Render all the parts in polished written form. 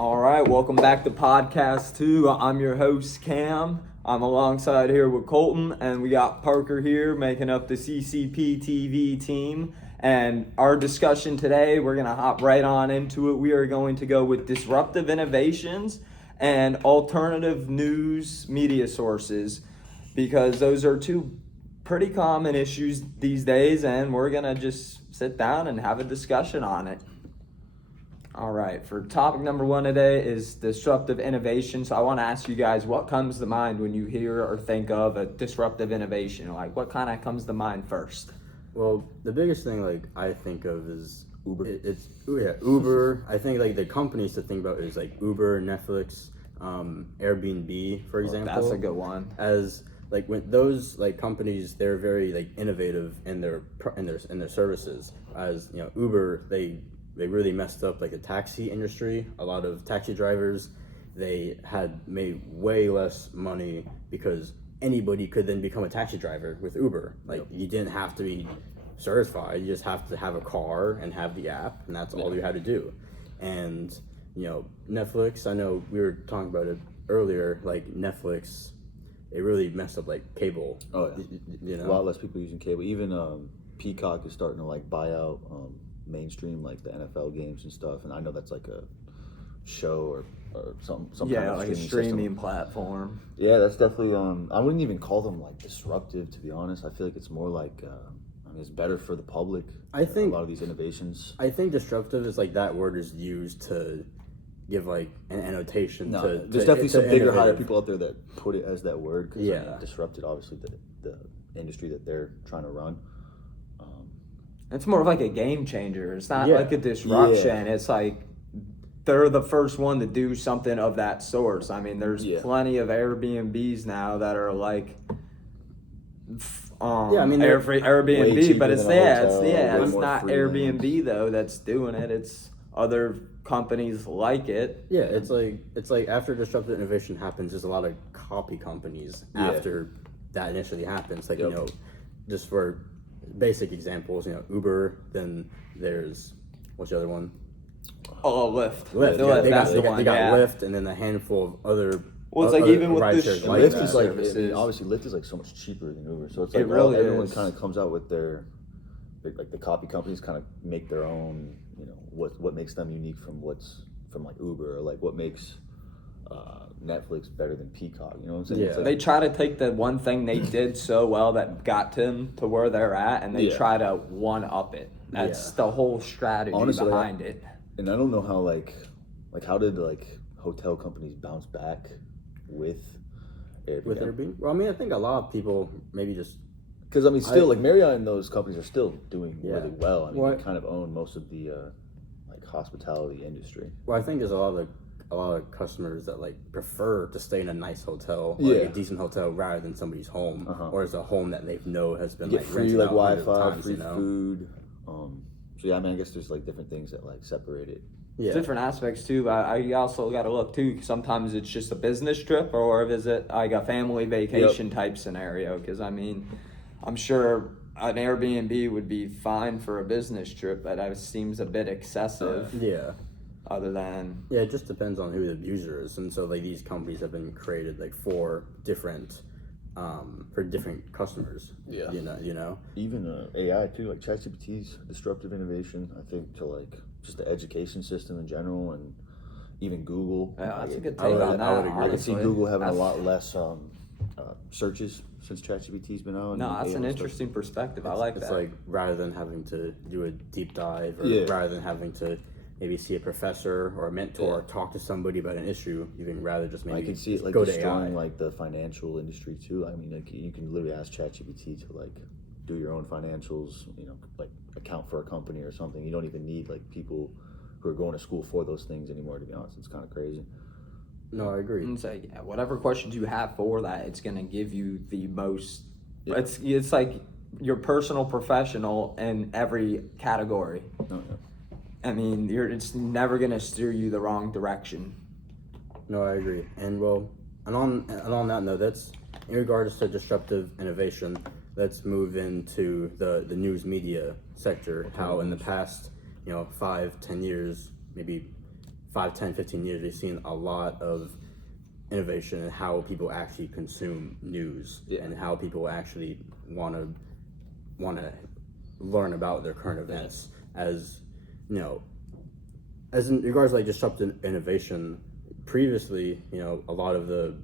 All right, welcome back to Podcast 2. I'm your host, Cam. I'm alongside here with Colton, and we got Parker here making up the CCP TV team. And our discussion today, we're going to hop right on into it. We are going to go with disruptive innovations and alternative news media sources, because those are two pretty common issues these days, and we're going to just sit down and have a discussion on it. All right, for topic number one today is disruptive innovation. So I want to ask you guys, what comes to mind when you hear or think of a disruptive innovation? Like, what kind of comes to mind first? Well, the biggest thing I think of is Uber. Uber. I think the companies to think about is Uber, Netflix, Airbnb, for example. That's a good one. As when those companies, they're very innovative in their services. As Uber, they really messed up the taxi industry. A lot of taxi drivers, they had made way less money because anybody could then become a taxi driver with Uber. You didn't have to be certified. You just have to have a car and have the app, and that's all you had to do. And Netflix, I know we were talking about it earlier, Netflix, it really messed up cable. Oh yeah. A lot less people using cable. Even Peacock is starting to buy out mainstream the NFL games and stuff, and I know that's a show or some yeah, kind of a streaming platform. Yeah, that's definitely I wouldn't even call them disruptive, to be honest. I feel it's more it's better for the public. I think a lot of these innovations. I think disruptive is that word is used to give an annotation. There's definitely some bigger, higher people out there that put it as that word. Cause, yeah, disrupted obviously the industry that they're trying to run. It's more of a game changer. It's not a disruption. Yeah. It's they're the first one to do something of that sort. I mean, there's plenty of Airbnbs now that are Airbnb, but it's not Airbnb though that's doing it. It's other companies like it. Yeah, it's after disruptive innovation happens, there's a lot of copy companies after that initially happens. Just for basic examples, Uber, then there's, what's the other one? Oh, Lyft. Yeah, they got Lyft, and then a handful of other. Well, it's even with this Lyft is obviously Lyft is so much cheaper than Uber, so it's really everyone kind of comes out with their the copy companies kind of make their own, what makes them unique from Uber, or what makes Netflix better than Peacock, you know what I'm saying? Yeah. They try to take the one thing they did so well that got them to where they're at, and they try to one-up it. That's the whole strategy behind it. And I don't know how, how did, hotel companies bounce back with Airbnb? With Airbnb? Well, I think a lot of people maybe just... Because, still, Marriott and those companies are still doing really well. They kind of own most of the, hospitality industry. Well, I think there's a lot of customers that prefer to stay in a nice hotel, or a decent hotel, rather than somebody's home, or as a home that they know has been free rented out Wi-Fi, free food. So I guess there's different things that separate it. Yeah. Different aspects too. I also got to look too. Sometimes it's just a business trip, or is it a family vacation type scenario? Because I'm sure an Airbnb would be fine for a business trip, but it seems a bit excessive. Other than it just depends on who the user is, and so these companies have been created for different customers. Even AI too, ChatGPT's disruptive innovation, I think, to just the education system in general, and even Google. Yeah, that's a good take on that. I could see Google having a lot less searches since ChatGPT's been out. No, that's an interesting perspective. I like that. It's rather than having to do a deep dive, or rather than having to maybe see a professor or a mentor, or talk to somebody about an issue, you can rather just maybe I can see it go destroying to AI. The financial industry too. You can literally ask ChatGPT to do your own financials, account for a company or something. You don't even need people who are going to school for those things anymore, to be honest. It's kind of crazy. No, I agree. And so whatever questions you have for that, it's going to give you the most. It's your personal professional in every category. It's never going to steer you the wrong direction. No, I agree. And on that note, that's in regards to disruptive innovation. Let's move into the news media sector. How in the past, 5-10 years, maybe 5, 10, 15 years, we've seen a lot of innovation in how people actually consume news and how people actually want to learn about their current events. As you know, as in regards to like disruptive innovation, previously, you know, a lot of the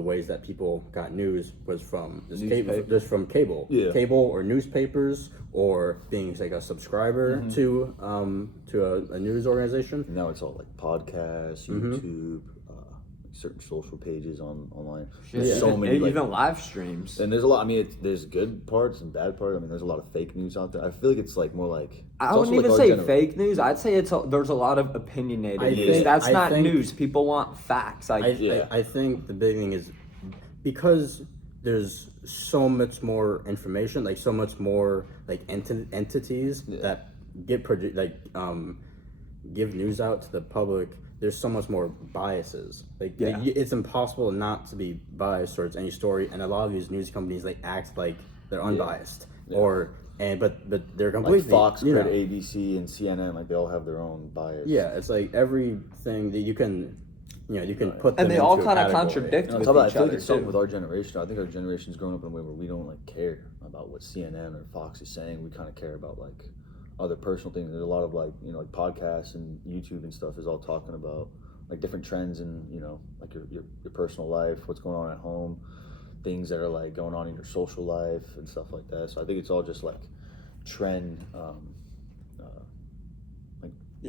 ways that people got news was from cable, cable or newspapers, or being like a subscriber to a news organization. And now it's all like podcasts, YouTube, certain social pages online. There's so many, even live streams. And there's a lot. I mean, there's good parts and bad parts. I mean, there's a lot of fake news out there. I feel like it's like more like I wouldn't even say fake news. I'd say there's a lot of opinionated news. That's not news. People want facts. I think the big thing is because there's so much more information, like so much more like entities that give news out to the public. There's so much more biases. It's impossible not to be biased towards any story, and a lot of these news companies act like they're unbiased, but they're completely like Fox, ABC, and CNN. Like they all have their own bias. Yeah, it's like everything that you can put them and they all kind of contradict with each I feel like other it's something with our generation. I think our generation's grown up in a way where we don't care about what CNN or Fox is saying. We kind of care about other personal things. There's a lot of like podcasts and YouTube and stuff is all talking about like different trends and like your personal life, what's going on at home, things that are like going on in your social life and stuff like that. So I think it's all just like trend.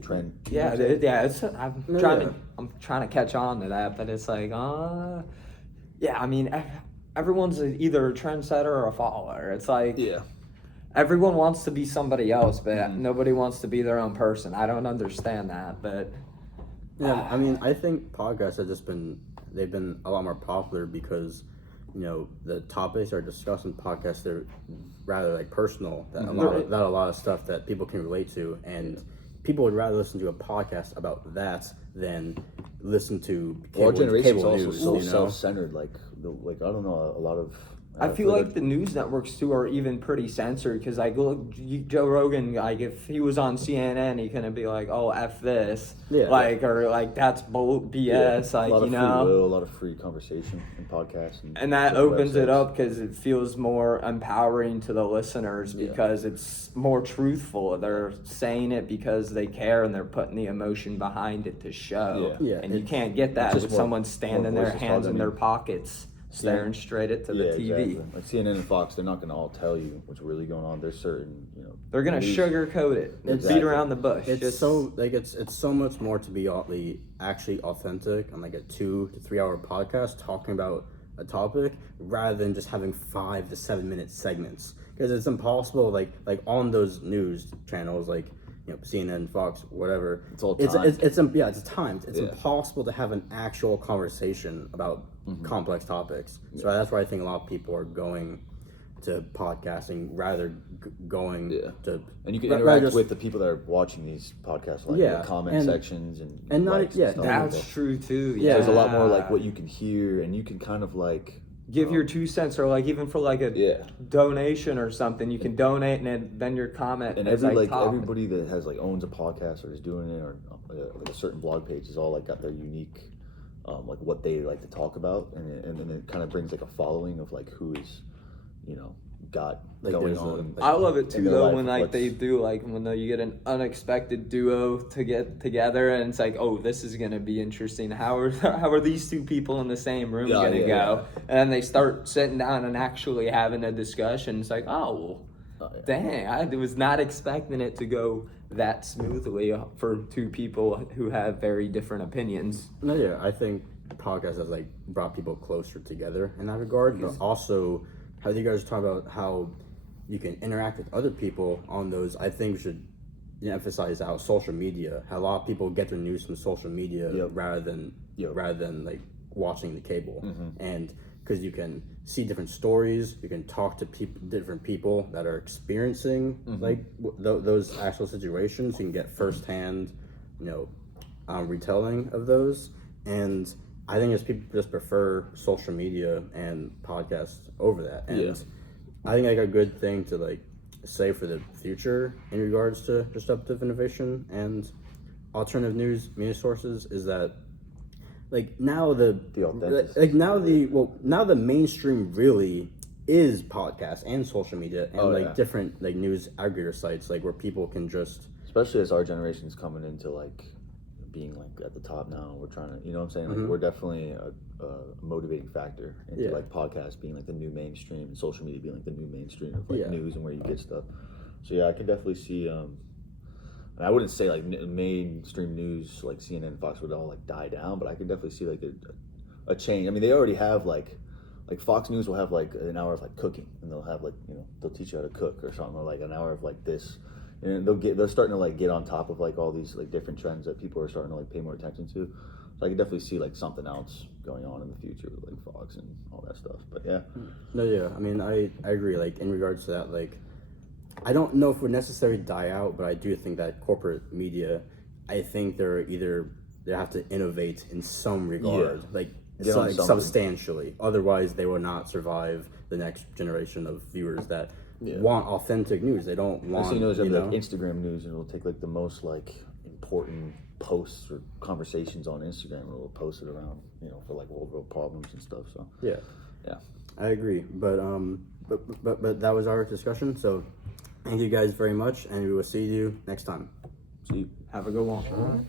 Trend. Yeah. I'm trying to catch on to that, but it's like, yeah. I mean, everyone's either a trendsetter or a follower. It's like, everyone wants to be somebody else, but nobody wants to be their own person. I don't understand that, but yeah, I mean, I think podcasts have they've been a lot more popular because the topics are discussed in podcasts. They're rather like personal. That a lot of stuff that people can relate to, and people would rather listen to a podcast about that than listen to our generation is also news, so self-centered. Like I don't know, a lot of. I feel like the news networks too are even pretty censored because look, Joe Rogan, like if he was on CNN, he couldn't be like, "Oh, f this," or that's BS, a lot of free will, a lot of free conversation and podcasts, and that opens it up because it feels more empowering to the listeners because it's more truthful. They're saying it because they care and they're putting the emotion behind it to show. And you can't get that with someone standing there, hands in their pockets, staring straight at the TV. Exactly. Like CNN and Fox, they're not going to all tell you what's really going on. There's certain, they're going to sugarcoat it and beat around the bush. It's so much more to be actually authentic on like a 2 to 3 hour podcast talking about a topic rather than just having 5 to 7 minute segments, because it's impossible like on those news channels like CNN, Fox, whatever. It's all timed. It's timed. It's impossible to have an actual conversation about complex topics. So that's why I think a lot of people are going to podcasting rather going to. And you can interact with the people that are watching these podcasts, like in the comment sections and not stuff. That's true too. Yeah, there's a lot more like what you can hear, and you can kind of like. Give your 2 cents, or like even for like a donation or something, you can donate and then your comment. And everybody that has owns a podcast or is doing it or like a certain blog page is all got their unique like what they like to talk about, and then it kind of brings a following of who is got going on. I love it too though when they do when you get an unexpected duo to get together and it's like, oh, this is gonna be interesting. How are these 2 people in the same room gonna go? And then they start sitting down and actually having a discussion. It's like, dang, I was not expecting it to go that smoothly for 2 people who have very different opinions. No, yeah, I think podcasts has brought people closer together in that regard, but also how you guys talk about how you can interact with other people on those. I think we should emphasize how social media, how a lot of people get their news from social media rather than watching the cable, and because you can see different stories, you can talk to different people that are experiencing those actual situations. You can get firsthand, retelling of those, and I think people just prefer social media and podcasts over that. And I think a good thing to say for the future in regards to disruptive innovation and alternative news sources is that like now authenticity. now the mainstream really is podcasts and social media and different like news aggregator sites like where people can just, especially as our generation's coming into like being like at the top now, we're trying to, you know what I'm saying, like we're definitely a motivating factor into like podcasts being like the new mainstream and social media being like the new mainstream of like news and where you get stuff. So yeah, I can definitely see and I wouldn't say like mainstream news like CNN and Fox would all like die down, but I can definitely see like a change. I mean, they already have like Fox News will have like an hour of like cooking, and they'll have like, you know, they'll teach you how to cook or something, or like an hour of like this, and they're starting to like get on top of like all these like different trends that people are starting to like pay more attention to. So I can definitely see like something else going on in the future with like Fox and all that stuff. But yeah. No, yeah, I mean I agree. Like in regards to that, like I don't know if it would necessarily die out, but I do think that corporate media, I think they have to innovate in some regard, like substantially. Otherwise, they will not survive the next generation of viewers that want authentic news. They don't want, you know, like Instagram news, and it'll take like the most like important posts or conversations on Instagram, and it'll post it around, you know, for like world problems and stuff. So yeah, I agree. But that was our discussion. So thank you guys very much, and we will see you next time. Have a good one.